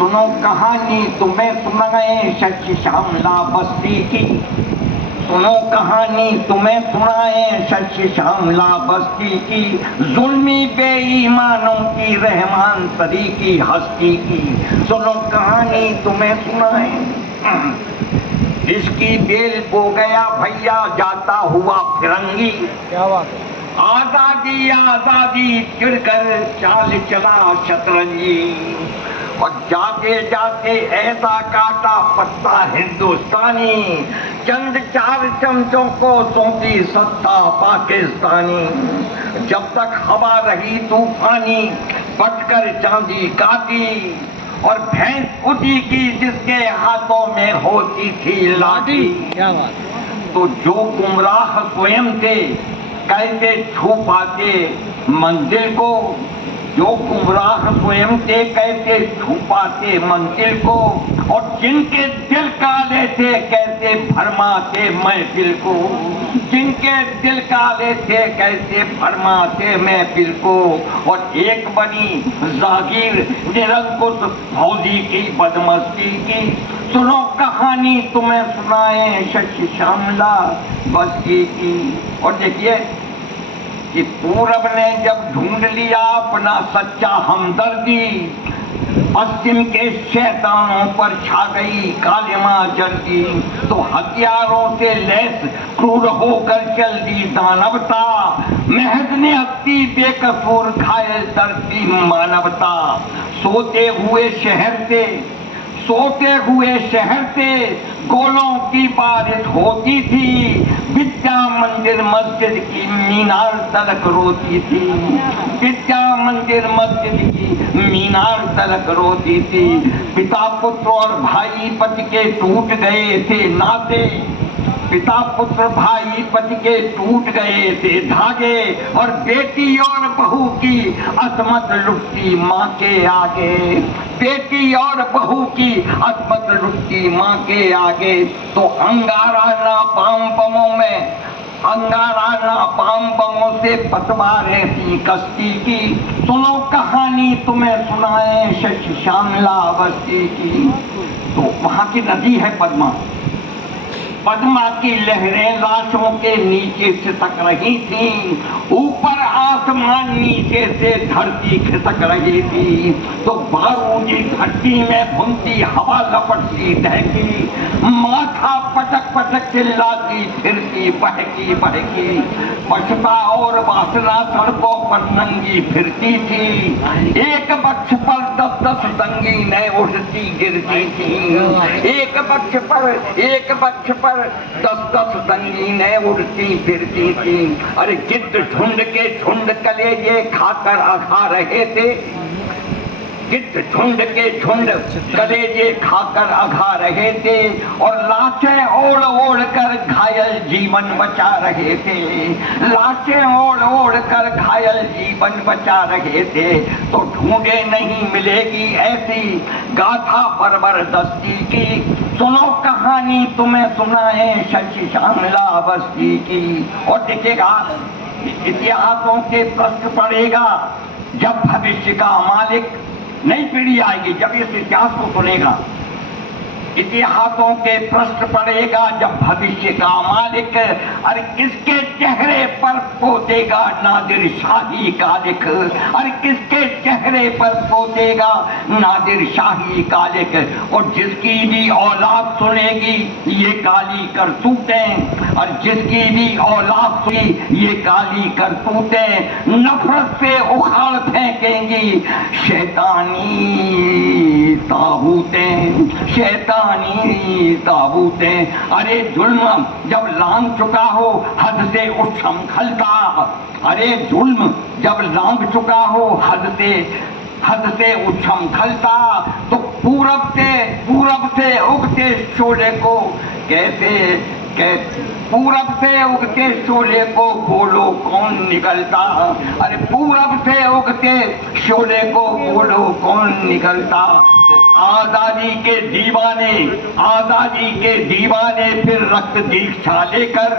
सुनो कहानी तुम्हें सुनाए शशि श्यामला बस्ती की। सुनो कहानी तुम्हें सुनाए शशि श्यामला बस्ती की। जुल्मी बेईमानों की रहमान सरी की हस्ती की। सुनो कहानी तुम्हें सुनाए। इसकी बेल बो गया भैया जाता हुआ फिरंगी। क्या बात है। आजादी आजादी चिढ़कर चाल चला शतरंजी। और जाते जाते ऐसा काटा पत्ता हिंदुस्तानी। चंद चार चमचों को सौंपी सत्ता पाकिस्तानी। जब तक हवा रही तूफानी पटकर चांदी काटी। और भैंस उसी की जिसके हाथों में होती थी लाठी। क्या बात। तो जो गुमराह स्वयं थे कैसे छू पाते मंजिल को। जो गुमराह स्वयं थे कैसे छू पाते मंजिल को। और जिनके दिल काले थे कैसे भरमाते महफिल को। जिनके दिल काले थे कैसे भरमाते महफिल को। और एक बनी जागीर निरंकुश फौजी की बदमस्ती की। सुनो कहानी तुम्हें सुनाए शशि श्यामला बस्ती की। और देखिए कि पूरब ने जब ढूंढ लिया अपना सच्चा हमदर्दी। पश्चिम के शैतानों पर छा गई कालिमा जल्दी। तो हथियारों से लैस क्रूर होकर चल दी दानवता। महज ने अपनी बेकसूर घायल धरती मानवता। सोते हुए शहर से गोलों की बारिश होती थी। विद्या मंदिर मस्जिद की मीनार तलक रोती थी। विद्या मंदिर मस्जिद की मीनार तलक रोती थी। पिता पुत्र और भाई पति के टूट गए थे नाते। पिता पुत्र भाई पति के टूट गए थे धागे। और बेटी और बहू की असमत लुटती माँ के आगे। बेटी और बहू की असमत लुटती माँ के आगे। तो अंगारा नापाम बमों से पतवारें थी कश्ती की। सुनो कहानी तुम्हें सुनाए शशि श्यामला बस्ती की। तो वहां की नदी है पद्मा। पद्मा की लहरें लाशों के नीचे खिसक रही थी। ऊपर आसमान नीचे से धरती खिसक रही थी। तो बारूदी भट्टी में भूनती हवा लपटती दहकी। माथा पटक पटक चिल्लाती फिरती बहकी बहकी। पछता और वासना सड़कों पर नंगी फिरती थी। एक वृक्ष पर 10-10 संगीनें उठती गिरती थी। एक वृक्ष पर 10-10 संगीनें उड़ती फिरती थी। अरे गिद्ध झुंड के झुंड कलेजे खाकर अघा रहे थे। गिद्ध झुंड के झुंड कलेजे खाकर अघा रहे थे। और लाशें ओढ़ ओढ़ कर घायल जीवन बचा रहे थे। लाशें ओढ़ ओढ़ कर घायल जीवन बचा रहे थे। तो ढूंढे नहीं मिलेगी ऐसी गाथा बर्बरदस्ती की। सुनो कहानी तुम्हें सुनाए शशि श्यामला बस्ती की। और देखिएगा इतिहासों के प्रश्न पड़ेगा जब भविष्य का मालिक नई पीढ़ी आएगी जब इस इतिहास को सुनेगा। इतिहासों के प्रश्न पड़ेगा जब भविष्य का मालिक। अरे किसके चेहरे पर पोतेगा नादिर शाही का लिख। अरे किसके चेहरे पर पोतेगा नादिर शाही का लिख। और जिसकी भी औलाद सुनेगी ये काली करतूतें। और जिसकी भी औलाद सुनी ये काली करतूतें। नफरत से उखाड़ फेंकेंगी शैतानी ताबूतें। ताबूतें। अरे जुल्म जब लांग चुका हो हद से उछम खलता। अरे जुल्म जब लांग चुका हो हद से उछम खलता। तो पूरब से उगते शोले को पूरब से उगते शोले को बोलो कौन निकलता। अरे पूरब से उगते शोले को बोलो कौन निकलता। आजादी के दीवाने फिर रक्त दीक्षा लेकर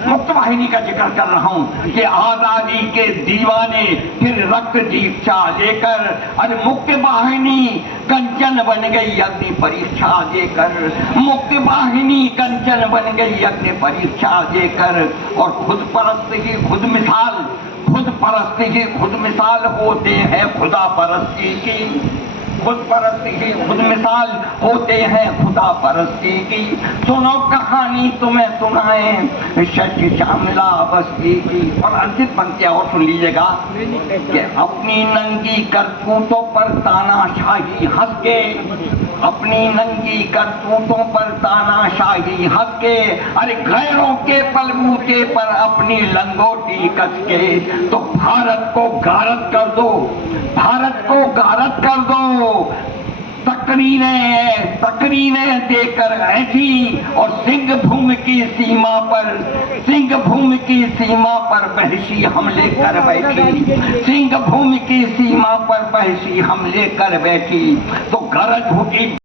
मुक्त वाहिनी का जिक्र कर रहा हूँ कि आजादी के दीवाने फिर रक्त दीक्षा लेकर, अरे मुक्त वाहिनी कंचन बन गई अग्नि परीक्षा देकर, मुक्त वाहिनी कंचन बन गई अग्नि परीक्षा देकर। और खुद परस्त की खुद मिसाल, खुद परस्त की खुद मिसाल होते हैं खुदा परस्ती की, खुद परस्ती की खुद मिसाल होते हैं खुदा परस्ती की। सुनो कहानी तुम्हें सुनाए शशि श्यामला बस्ती की। और अंतिम पंक्तियां और सुन लीजिएगा कि अपनी नंगी करतूतों पर तानाशाही हंस के, अपनी नंगी करतूतों पर तानाशाही हंस के, अरे गैरों के बलबूते पर अपनी लंगोटी कस के, तो भारत को गारत कर दो, भारत को गारत कर दो। तकरीरें देकर ऐसी, और सिंह भूमि की सीमा पर, सिंह भूमि की सीमा पर बहसी हमले कर बैठी, सिंह भूमि की सीमा पर बहसी हमले कर बैठी। तो गरज उठी